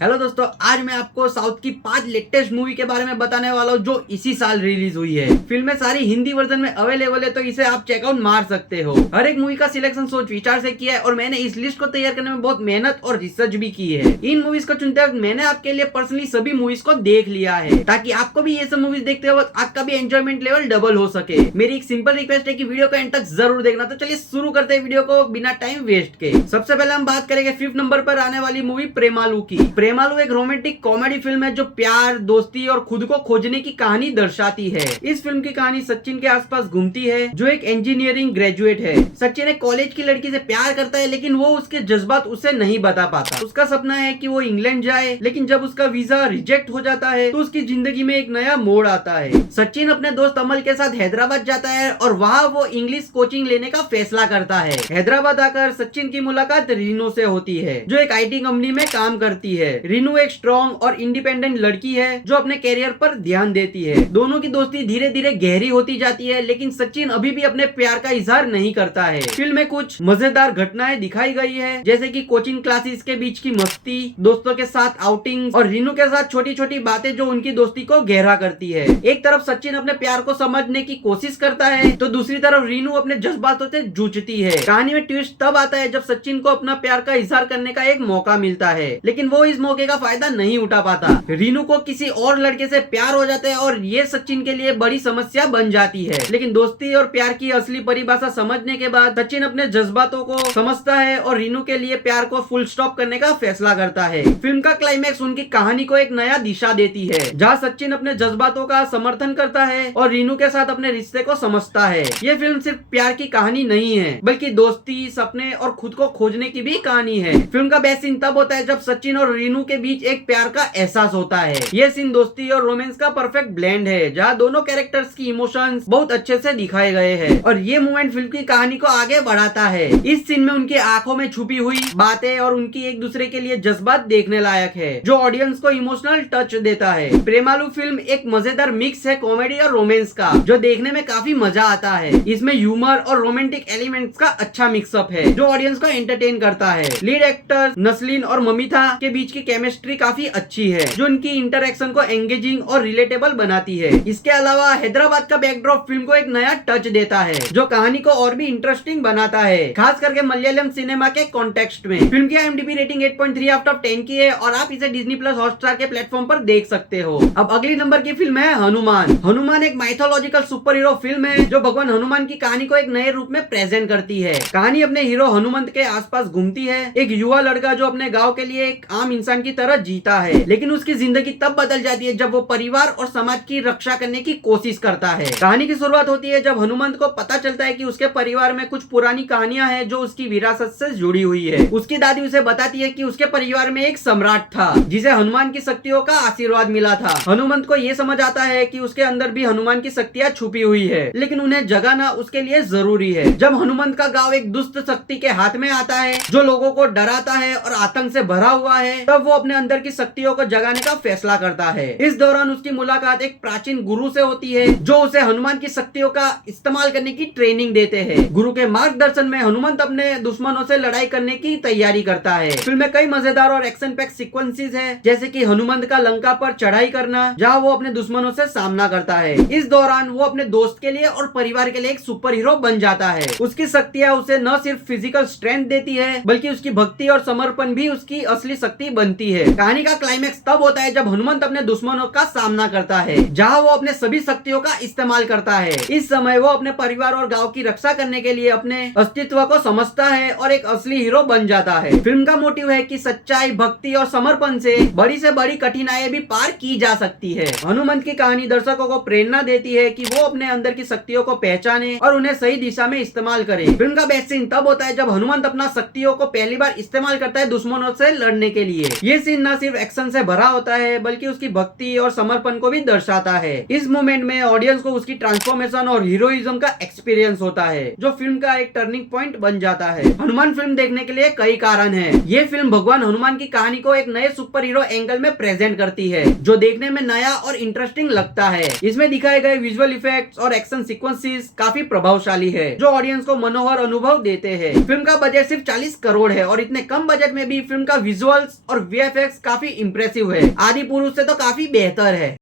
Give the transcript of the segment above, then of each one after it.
Hello दोस्तों, आज मैं आपको साउथ की 5 लेटेस्ट मूवी के बारे में बताने वाला हूँ जो इसी साल रिलीज हुई है। फिल्में सारी हिंदी वर्जन में अवेलेबल है, तो इसे आप चेकआउट मार सकते हो। हर एक मूवी का सिलेक्शन सोच विचार से किया है और मैंने इस लिस्ट को तैयार करने में बहुत मेहनत और रिसर्च भी की है। इन मूवीज को चुनते वक्त मैंने आपके लिए पर्सनली सभी मूवीज को देख लिया है, ताकि आपको भी ये सब मूवीज देखते वक्त आपका भी एंजॉयमेंट लेवल डबल हो सके। मेरी एक सिंपल रिक्वेस्ट है कि वीडियो को एंड तक जरूर देखना। तो चलिए शुरू करते हैं वीडियो को बिना टाइम वेस्ट के। सबसे पहले हम बात करेंगे 5th नंबर पर आने वाली मूवी प्रेमालू की। प्रेमालू एक रोमांटिक कॉमेडी फिल्म है जो प्यार, दोस्ती और खुद को खोजने की कहानी दर्शाती है। इस फिल्म की कहानी सचिन के आसपास घूमती है, जो एक इंजीनियरिंग ग्रेजुएट है। सचिन एक कॉलेज की लड़की से प्यार करता है, लेकिन वो उसके जज्बात उसे नहीं बता पाता। उसका सपना है कि वो इंग्लैंड जाए, लेकिन जब उसका वीजा रिजेक्ट हो जाता है तो उसकी जिंदगी में एक नया मोड़ आता है। सचिन अपने दोस्त अमल के साथ हैदराबाद जाता है और वहाँ वो इंग्लिश कोचिंग लेने का फैसला करता है। हैदराबाद आकर सचिन की मुलाकात रीनू से होती है, जो एक IT कंपनी में काम करती है। रीनू एक स्ट्रॉन्ग और इंडिपेंडेंट लड़की है जो अपने कैरियर पर ध्यान देती है। दोनों की दोस्ती धीरे धीरे गहरी होती जाती है, लेकिन सचिन अभी भी अपने प्यार का इजहार नहीं करता है। फिल्म में कुछ मजेदार घटनाएं दिखाई गई है, जैसे कि कोचिंग क्लासेस के बीच की मस्ती, दोस्तों के साथ आउटिंग और रीनू के साथ छोटी छोटी बातें जो उनकी दोस्ती को गहरा करती है। एक तरफ सचिन अपने प्यार को समझने की कोशिश करता है, तो दूसरी तरफ रीनू अपने जज्बातों से जूझती है। कहानी में ट्विस्ट तब आता है जब सचिन को अपना प्यार का इजहार करने का एक मौका मिलता है, लेकिन वो इस मौके का फायदा नहीं उठा पाता। रीनू को किसी और लड़के से प्यार हो जाता है और ये सचिन के लिए बड़ी समस्या बन जाती है। लेकिन दोस्ती और प्यार की असली परिभाषा समझने के बाद सचिन अपने जज्बातों को समझता है और रीनू के लिए प्यार को फुल स्टॉप करने का फैसला करता है। फिल्म का क्लाइमैक्स उनकी कहानी को एक नया दिशा देती है, जहाँ सचिन अपने जज्बातों का समर्थन करता है और रीनू के साथ अपने रिश्ते को समझता है। ये फिल्म सिर्फ प्यार की कहानी नहीं है, बल्कि दोस्ती, सपने और खुद को खोजने की भी कहानी है। फिल्म का बेस्ट सीन तब होता है जब सचिन और रीनू के बीच एक प्यार का एहसास होता है। ये सीन दोस्ती और रोमांस का परफेक्ट ब्लेंड है, जहाँ दोनों कैरेक्टर्स की इमोशंस बहुत अच्छे से दिखाए गए हैं और ये मोमेंट फिल्म की कहानी को आगे बढ़ाता है। इस सीन में उनकी आंखों में छुपी हुई बातें और उनकी एक दूसरे के लिए जज्बात देखने लायक है, जो ऑडियंस को इमोशनल टच देता है। प्रेमालू फिल्म एक मजेदार मिक्स है कॉमेडी और रोमांस का, जो देखने में काफी मजा आता है। इसमें ह्यूमर और रोमांटिक एलिमेंट्स का अच्छा मिक्सअप है, जो ऑडियंस को एंटरटेन करता है। लीड एक्टर नस्लीन और ममिता के बीच की केमिस्ट्री काफी अच्छी है, जो उनकी इंटरेक्शन को एंगेजिंग और रिलेटेबल बनाती है। इसके अलावा हैदराबाद का बैकड्रॉप फिल्म को एक नया टच देता है, जो कहानी को और भी इंटरेस्टिंग बनाता है, खास करके मलयालम सिनेमा के कॉन्टेक्स्ट में। फिल्म की IMDb रेटिंग 8.3 आउट ऑफ 10 की है और आप इसे डिज्नी प्लस हॉटस्टार के प्लेटफॉर्म पर देख सकते हो। अब अगली नंबर की फिल्म है हनुमान। हनुमान एक माइथोलॉजिकल सुपर हीरो फिल्म है, जो भगवान हनुमान की कहानी को एक नए रूप में प्रेजेंट करती है। कहानी अपने हीरो हनुमंत के आसपास घूमती है, एक युवा लड़का जो अपने गाँव के लिए एक आम इंसान की तरह जीता है, लेकिन उसकी जिंदगी तब बदल जाती है जब वो परिवार और समाज की रक्षा करने की कोशिश करता है। कहानी की शुरुआत होती है जब हनुमंत को पता चलता है कि उसके परिवार में कुछ पुरानी कहानियां हैं जो उसकी विरासत से जुड़ी हुई है। उसकी दादी उसे बताती है कि उसके परिवार में एक सम्राट था, जिसे हनुमान की शक्तियों का आशीर्वाद मिला था। हनुमंत को ये समझ आता है कि उसके अंदर भी हनुमान की शक्तियां छुपी हुई है, लेकिन उन्हें जगाना उसके लिए जरूरी है। जब हनुमंत का गाँव एक दुष्ट शक्ति के हाथ में आता है, जो लोगों को डराता है और आतंक से भरा हुआ है, तब वो अपने अंदर की शक्तियों को जगाने का फैसला करता है। इस दौरान उसकी मुलाकात एक प्राचीन गुरु से होती है, जो उसे हनुमान की शक्तियों का इस्तेमाल करने की ट्रेनिंग देते हैं। गुरु के मार्गदर्शन में हनुमंत अपने दुश्मनों से लड़ाई करने की तैयारी करता है। फिल्म में कई मजेदार और एक्शन पैक सीक्वेंसेस है, जैसे कि हनुमंत का लंका पर चढ़ाई करना, जहां वो अपने दुश्मनों से सामना करता है। इस दौरान वो अपने दोस्त के लिए और परिवार के लिए एक सुपर हीरो बन जाता है। उसकी शक्तियां उसे न सिर्फ फिजिकल स्ट्रेंथ देती है, बल्कि उसकी भक्ति और समर्पण भी उसकी असली शक्ति बनती है। कहानी का क्लाइमैक्स तब होता है जब हनुमंत अपने दुश्मनों का सामना करता है, जहां वो अपने सभी शक्तियों का इस्तेमाल करता है। इस समय वो अपने परिवार और गांव की रक्षा करने के लिए अपने अस्तित्व को समझता है और एक असली हीरो बन जाता है। फिल्म का मोटिव है कि सच्चाई, भक्ति और समर्पण से बड़ी कठिनाइयां भी पार की जा सकती है। हनुमंत की कहानी दर्शकों को प्रेरणा देती है कि वो अपने अंदर की शक्तियों को पहचाने और उन्हें सही दिशा में इस्तेमाल करे। फिल्म का बेस्ट सीन तब होता है जब हनुमंत अपना शक्तियों को पहली बार इस्तेमाल करता है दुश्मनों से लड़ने के लिए। ये सीन न सिर्फ एक्शन से भरा होता है, बल्कि उसकी भक्ति और समर्पण को भी दर्शाता है। इस मोमेंट में ऑडियंस को उसकी ट्रांसफॉर्मेशन और हीरोइज्म का एक्सपीरियंस होता है, जो फिल्म का एक टर्निंग पॉइंट बन जाता है। हनुमान फिल्म देखने के लिए कई कारण हैं। ये फिल्म भगवान हनुमान की कहानी को एक नए सुपर हीरो एंगल में प्रेजेंट करती है, जो देखने में नया और इंटरेस्टिंग लगता है। इसमें दिखाए गए विजुअल इफेक्ट्स और एक्शन सीक्वेंसेस काफी प्रभावशाली है, जो ऑडियंस को मनोहर अनुभव देते हैं। फिल्म का बजट सिर्फ 40 करोड़ है और इतने कम बजट में भी फिल्म का विजुअल्स और वीएफएक्स काफी इम्प्रेसिव है, आदि पुरुष से तो काफी बेहतर है।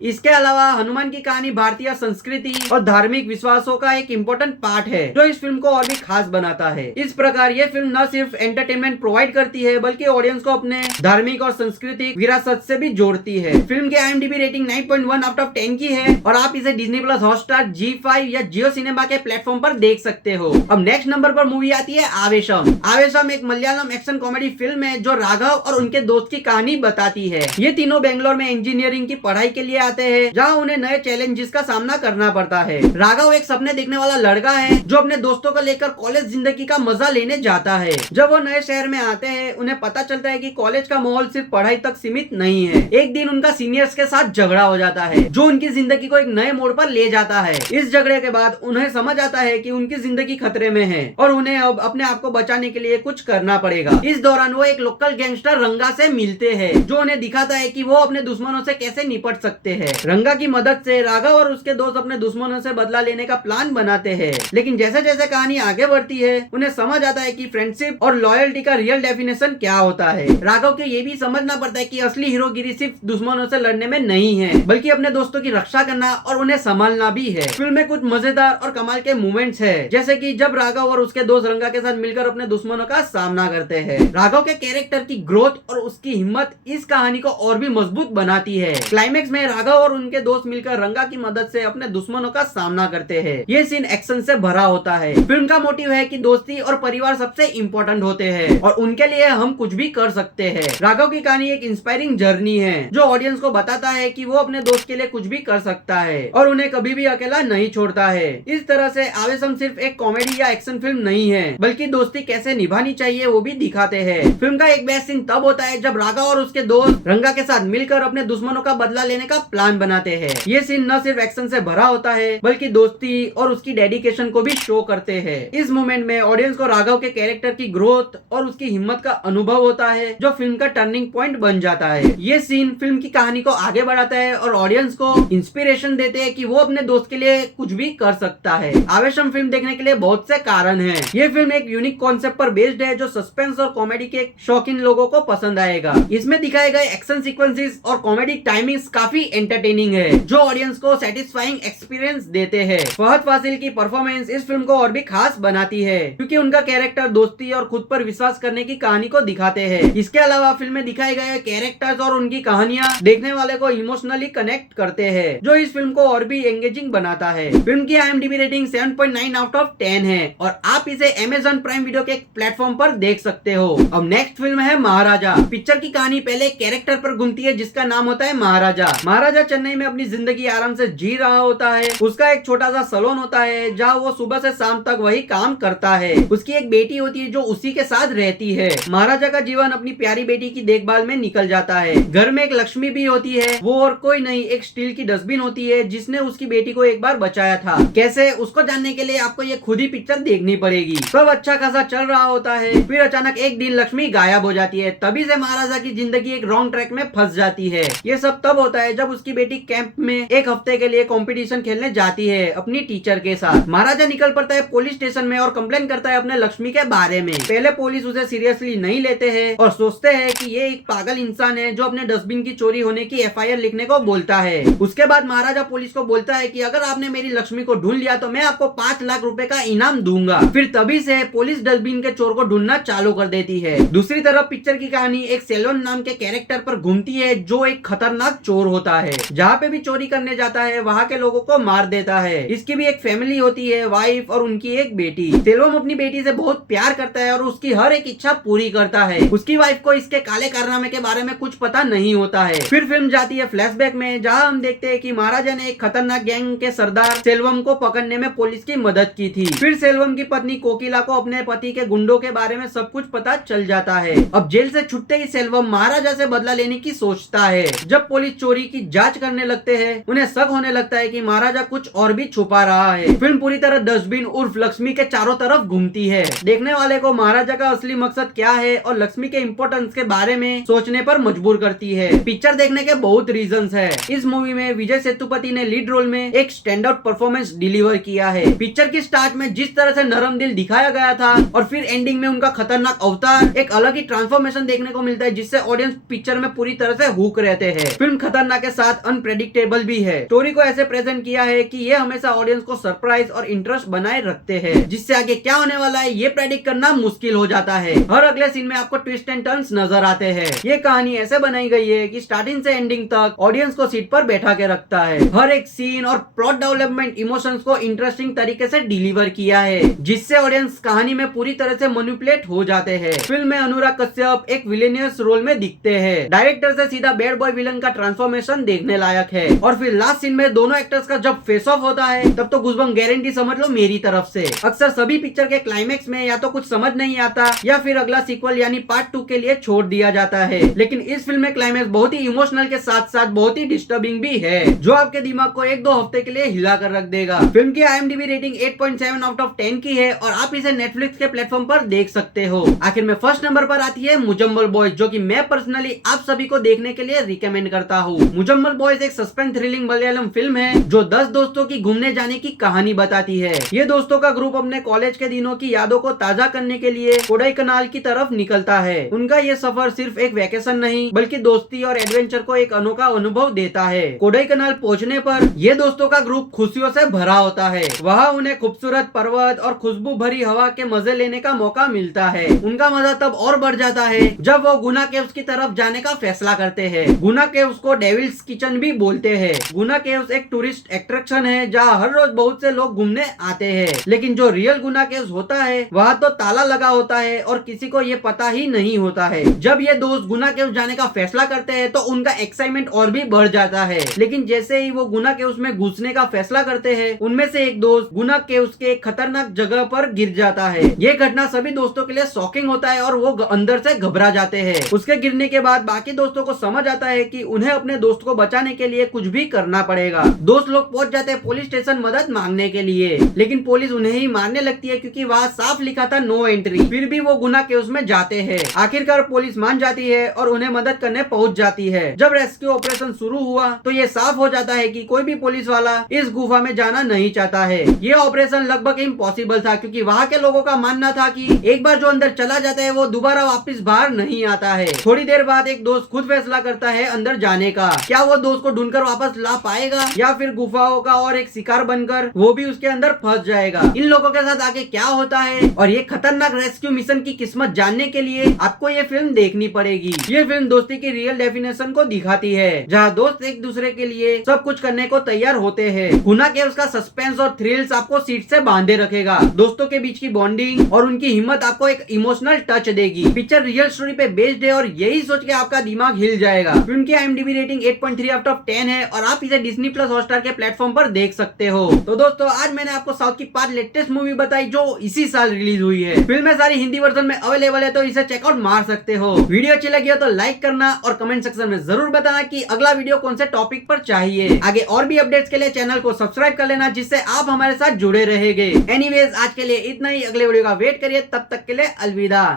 इसके अलावा हनुमान की कहानी भारतीय संस्कृति और धार्मिक विश्वासों का एक इम्पोर्टेंट पार्ट है, जो इस फिल्म को और भी खास बनाता है। इस प्रकार ये फिल्म न सिर्फ एंटरटेनमेंट प्रोवाइड करती है, बल्कि ऑडियंस को अपने धार्मिक और सांस्कृतिक विरासत से भी जोड़ती है। फिल्म की IMDb रेटिंग 9.1 आउट ऑफ 10 की है और आप इसे डिज्नी प्लस, हॉटस्टार, G5 या जियो सिनेमा के प्लेटफॉर्म पर देख सकते हो। अब नेक्स्ट नंबर पर मूवी आती है आवेशम। आवेशम एक मलयालम एक्शन कॉमेडी फिल्म है जो राघव और उनके दोस्त की कहानी बताती है। ये तीनों बेंगलोर में इंजीनियरिंग की पढ़ाई के लिए आते हैं, जहाँ उन्हें नए चैलेंजेस का सामना करना पड़ता है। राघव एक सपने देखने वाला लड़का है जो अपने दोस्तों को लेकर कॉलेज जिंदगी का मजा लेने जाता है। जब वो नए शहर में आते हैं, उन्हें पता चलता है कि कॉलेज का माहौल सिर्फ पढ़ाई तक सीमित नहीं है। एक दिन उनका सीनियर्स के साथ झगड़ा हो जाता है, जो उनकी जिंदगी को एक नए मोड़ पर ले जाता है। इस झगड़े के बाद उन्हें समझ आता है कि उनकी जिंदगी खतरे में है और उन्हें अब अपने आप को बचाने के लिए कुछ करना पड़ेगा। इस दौरान वो एक लोकल गैंगस्टर रंगा से मिलते हैं, जो उन्हें दिखाता है कि वो अपने दुश्मनों से कैसे निपट सकते हैं। रंगा की मदद से राघव और उसके दोस्त अपने दुश्मनों से बदला लेने का प्लान बनाते हैं, लेकिन जैसे जैसे कहानी आगे बढ़ती है, उन्हें समझ आता है कि फ्रेंडशिप और लॉयल्टी का रियल डेफिनेशन क्या होता है। राघव को ये भी समझना पड़ता है कि असली हीरोगिरी सिर्फ दुश्मनों से लड़ने में नहीं है, बल्कि अपने दोस्तों की रक्षा करना और उन्हें संभालना भी है। फिल्म में कुछ मजेदार और कमाल के मोमेंट्स है, जैसे कि जब राघव और उसके दोस्त रंगा के साथ मिलकर अपने दुश्मनों का सामना करते हैं। राघव के कैरेक्टर की ग्रोथ और उसकी हिम्मत इस कहानी को और भी मजबूत बनाती है। क्लाइमेक्स में राघव और उनके दोस्त मिलकर रंगा की मदद से अपने दुश्मनों का सामना करते हैं। ये सीन एक्शन से भरा होता है। फिल्म का मोटिव है कि दोस्ती और परिवार सबसे इम्पोर्टेंट होते हैं और उनके लिए हम कुछ भी कर सकते हैं। राघव की कहानी एक इंस्पायरिंग जर्नी है, जो ऑडियंस को बताता है कि वो अपने दोस्त के लिए कुछ भी कर सकता है और उन्हें कभी भी अकेला नहीं छोड़ता है। इस तरह से आवेशम सिर्फ एक कॉमेडी या एक्शन फिल्म नहीं है, बल्कि दोस्ती कैसे निभानी चाहिए वो भी दिखाते हैं। फिल्म का एक बेस्ट सीन तब होता है जब राघव और उसके दोस्त रंगा के साथ मिलकर अपने दुश्मनों का बदला लेने का प्लान बनाते हैं। ये सीन न सिर्फ एक्शन से भरा होता है, बल्कि दोस्ती और उसकी डेडिकेशन को भी शो करते हैं। इस मोमेंट में ऑडियंस को राघव के कैरेक्टर की ग्रोथ और उसकी हिम्मत का अनुभव होता है, जो फिल्म का टर्निंग पॉइंट बन जाता है। ये सीन फिल्म की कहानी को आगे बढ़ाता है और ऑडियंस को इंस्पिरेशन देते हैं कि वो अपने दोस्त के लिए कुछ भी कर सकता है। आवेशम फिल्म देखने के लिए बहुत से कारण हैं। ये फिल्म एक यूनिक कॉन्सेप्ट पर बेस्ड है, जो सस्पेंस और कॉमेडी के शौकीन लोगों को पसंद आएगा। इसमें दिखाए गए एक्शन सीक्वेंसेस और कॉमेडी टाइमिंग्स काफी एंटरटेनिंग है, जो ऑडियंस को सेटिस्फाइंग एक्सपीरियंस देते हैं। फहद फासिल की परफॉर्मेंस इस फिल्म को और भी खास बनाती है, क्योंकि उनका कैरेक्टर दोस्ती और खुद पर विश्वास करने की कहानी को दिखाते हैं। इसके अलावा फिल्म में दिखाए गए कैरेक्टर्स और उनकी कहानियां देखने वाले को इमोशनली कनेक्ट करते हैं, जो इस फिल्म को और भी एंगेजिंग बनाता है। फिल्म की IMDb रेटिंग 7.9 आउट ऑफ 10 है और आप इसे Amazon प्राइम वीडियो के प्लेटफॉर्म पर देख सकते हो। अब नेक्स्ट फिल्म है महाराजा। पिक्चर की कहानी पहले एक कैरेक्टर पर घूमती है, जिसका नाम होता है महाराजा। महाराजा चेन्नई में अपनी जिंदगी आराम से जी रहा होता है। उसका एक छोटा सा सैलून होता है, जहाँ वो सुबह से शाम तक वही काम करता है। उसकी एक बेटी होती है जो उसी के साथ रहती है। महाराजा का जीवन अपनी प्यारी बेटी की देखभाल में निकल जाता है। घर में एक लक्ष्मी भी होती है, वो और कोई नहीं एक स्टील की डस्टबिन होती है, जिसने उसकी बेटी को एक बार बचाया था। कैसे, उसको जानने के लिए आपको ये खुद ही पिक्चर देखनी पड़ेगी। सब अच्छा खासा चल रहा होता है, फिर अचानक एक दिन लक्ष्मी गायब हो जाती है। तभी से महाराजा की जिंदगी एक रॉन्ग ट्रैक में फंस जाती है। ये सब तब होता है जब उसकी बेटी कैंप में एक हफ्ते के लिए कंपटीशन खेलने जाती है अपनी टीचर के साथ। महाराजा निकल पड़ता है पुलिस स्टेशन में और कंप्लेन करता है अपने लक्ष्मी के बारे में। पहले पुलिस उसे सीरियसली नहीं लेते हैं और सोचते हैं कि ये एक पागल इंसान है जो अपने डस्टबिन की चोरी होने की FIR लिखने को बोलता है। उसके बाद महाराजा पुलिस को बोलता है कि अगर आपने मेरी लक्ष्मी को ढूंढ लिया तो मैं आपको 5 लाख रुपए का इनाम दूंगा। फिर तभी से पुलिस डस्टबिन के चोर को ढूंढना चालू कर देती है। दूसरी तरफ पिक्चर की कहानी एक सेलोन नाम के कैरेक्टर पर घूमती है, जो एक खतरनाक चोर होता है। जहाँ पे भी चोरी करने जाता है वहाँ के लोगों को मार देता है। इसकी भी एक फैमिली होती है, वाइफ और उनकी एक बेटी। सेल्वम अपनी बेटी से बहुत प्यार करता है और उसकी हर एक इच्छा पूरी करता है। उसकी वाइफ को इसके काले कारनामे के बारे में कुछ पता नहीं होता है। फिर फिल्म जाती है फ्लैशबैक में, जहाँ हम देखते हैं कि महाराजा ने एक खतरनाक गैंग के सरदार सेल्वम को पकड़ने में पुलिस की मदद की थी। फिर सेल्वम की पत्नी कोकिला को अपने पति के गुंडों के बारे में सब कुछ पता चल जाता है। अब जेल से छुटते ही सेल्वम महाराजा से बदला लेने की सोचता है। जब पुलिस चोरी की जांच करने लगते हैं। उन्हें शक होने लगता है कि महाराजा कुछ और भी छुपा रहा है। फिल्म पूरी तरह डस्टबिन उर्फ लक्ष्मी के चारों तरफ घूमती है। देखने वाले को महाराजा का असली मकसद क्या है और लक्ष्मी के इम्पोर्टेंस के बारे में सोचने पर मजबूर करती है। पिक्चर देखने के बहुत रीजंस है। इस मूवी में विजय सेतुपति ने लीड रोल में एक स्टैंड आउट परफॉर्मेंस डिलीवर किया है। पिक्चर की स्टार्ट में जिस तरह से नरम दिल दिखाया गया था और फिर एंडिंग में उनका खतरनाक अवतार, एक अलग ही ट्रांसफॉर्मेशन देखने को मिलता है, जिससे ऑडियंस पिक्चर में पूरी तरह से हुक रहते हैं। फिल्म खतरनाक के साथ अनप्रेडिक्टेबल भी है। स्टोरी को ऐसे प्रेजेंट किया है कि ये हमेशा ऑडियंस को सरप्राइज और इंटरेस्ट बनाए रखते हैं, जिससे आगे क्या होने वाला है ये प्रेडिक्ट करना मुश्किल हो जाता है। हर अगले सीन में आपको ट्विस्ट एंड टर्न्स नजर आते हैं। ये कहानी ऐसे बनाई गई है कि स्टार्टिंग से एंडिंग तक ऑडियंस को सीट पर बैठा के रखता है। हर एक सीन और प्लॉट डेवलपमेंट इमोशंस को इंटरेस्टिंग तरीके से डिलीवर किया है, जिससे ऑडियंस कहानी में पूरी तरह से मैनिपुलेट हो जाते हैं। फिल्म में अनुराग कश्यप एक विलेनियस रोल में दिखते हैं। डायरेक्टर से सीधा बैड बॉय विलन का ट्रांसफॉर्मेशन देखने लायक है। और फिर लास्ट सीन में दोनों एक्टर्स का जब फेस ऑफ होता है तब तो गूज़बम्प गारंटी समझ लो मेरी तरफ से। अक्सर सभी पिक्चर के क्लाइमेक्स में या तो कुछ समझ नहीं आता या फिर अगला सीक्वल यानी पार्ट 2 के लिए छोड़ दिया जाता है, लेकिन इस फिल्म में क्लाइमेक्स बहुत ही इमोशनल के साथ साथ बहुत ही डिस्टर्बिंग भी है, जो आपके दिमाग को 1-2 हफ्ते के लिए हिला कर रख देगा। फिल्म की IMDb रेटिंग 8.7 आउट ऑफ 10 की है और आप इसे नेटफ्लिक्स के प्लेटफॉर्म पर देख सकते हो। आखिर में फर्स्ट नंबर पर आती है मुजम्मल बॉयज, जो कि मैं पर्सनली आप सभी को देखने के लिए रिकमेंड करता हूँ। मुजम्मल बॉयज एक सस्पेंस थ्रिलिंग मलयालम फिल्म है जो 10 दोस्तों की घूमने जाने की कहानी बताती है। ये दोस्तों का ग्रुप अपने कॉलेज के दिनों की यादों को ताजा करने के लिए कोडाईकनाल की तरफ निकलता है। उनका ये सफर सिर्फ एक वेकेशन नहीं बल्कि दोस्ती और एडवेंचर को एक अनोखा अनुभव देता है। कोडाईकनाल पहुंचने पर ये दोस्तों का ग्रुप खुशियों से भरा होता है। वहाँ उन्हें खूबसूरत पर्वत और खुशबू भरी हवा के मजे लेने का मौका मिलता है। उनका मजा तब और बढ़ जाता है जब वो गुना केव्स की तरफ जाने का फैसला करते हैं। गुना केव्स को डेविल्स किचन भी बोलते हैं। गुना केव्स एक टूरिस्ट अट्रैक्शन है जहाँ हर रोज बहुत से लोग घूमने आते हैं, लेकिन जो रियल गुना केव्स होता है वहाँ तो ताला लगा होता है और किसी को ये पता ही नहीं होता है। जब ये दोस्त गुना केव्स जाने का फैसला करते हैं तो उनका एक्साइटमेंट और भी बढ़ जाता है, लेकिन जैसे ही वो गुना केव्स में घुसने का फैसला करते हैं उनमें से एक दोस्त गुना केव्स के एक खतरनाक जगह पर गिर जाता है। ये घटना सभी दोस्तों के लिए शॉकिंग होता है और वो अंदर से घबरा जाते हैं। उसके गिरने के बाद बाकी दोस्तों को समझ आता है कि उन्हें अपने दोस्त को बचाने के लिए कुछ भी करना पड़ेगा। दोस्त लोग पहुंच जाते हैं पुलिस स्टेशन मदद मांगने के लिए, लेकिन पुलिस उन्हें ही मारने लगती है क्योंकि वहाँ साफ लिखा था नो एंट्री। फिर भी वो गुना केव्स में जाते हैं। आखिरकार पुलिस मान जाती है और उन्हें मदद करने पहुंच जाती है। जब रेस्क्यू ऑपरेशन शुरू हुआ तो ये साफ हो जाता है कि कोई भी पुलिस वाला इस गुफा में जाना नहीं चाहता है। ये ऑपरेशन लगभग इम्पॉसिबल था क्योंकि वहाँ के लोगों का मानना था कि एक बार जो अंदर चला जाता है वो दोबारा वापस बाहर नहीं आता है। थोड़ी देर बाद एक दोस्त खुद फैसला करता है अंदर जाने का। क्या वो दोस्त को ढूंढकर वापस ला पाएगा या फिर गुफाओं का और एक शिकार बनकर वो भी उसके अंदर फंस जाएगा? इन लोगों के साथ आगे क्या होता है और ये खतरनाक रेस्क्यू मिशन की किस्मत जानने के लिए आपको ये फिल्म देखनी पड़ेगी। ये फिल्म दोस्ती की रियल डेफिनेशन को दिखाती है, जहाँ दोस्त एक दूसरे के लिए सब कुछ करने को तैयार होते हैं। गुना केव्स का सस्पेंस और थ्रिल्स आपको सीट से बांधे रखेगा। दोस्तों के बीच की बॉन्डिंग और उनकी हिम्मत आपको एक इमोशनल टच देगी। पिक्चर रियल स्टोरी पे बेस्ड है और यही सोच के आपका दिमाग हिल जाएगा। फिल्म की IMDb रेटिंग 8.3 आउट ऑफ 10 है और आप इसे डिज्नी प्लस हॉटस्टार के प्लेटफॉर्म पर देख सकते हो। तो दोस्तों आज मैंने आपको साउथ की 5 लेटेस्ट मूवी बताई जो इसी साल रिलीज हुई है। फिल्में सारी हिंदी वर्जन में अवेलेबल है, तो इसे चेकआउट मार सकते हो। वीडियो अच्छी लगी हो तो लाइक करना और कमेंट सेक्शन में जरूर बताना कि अगला वीडियो कौन से टॉपिक पर चाहिए। आगे और भी अपडेट्स के लिए चैनल को सब्सक्राइब कर लेना, जिससे आप हमारे साथ जुड़े रहेंगे। एनीवेज आज के लिए इतना ही। अगले वीडियो का वेट करिए, तब तक के लिए अलविदा।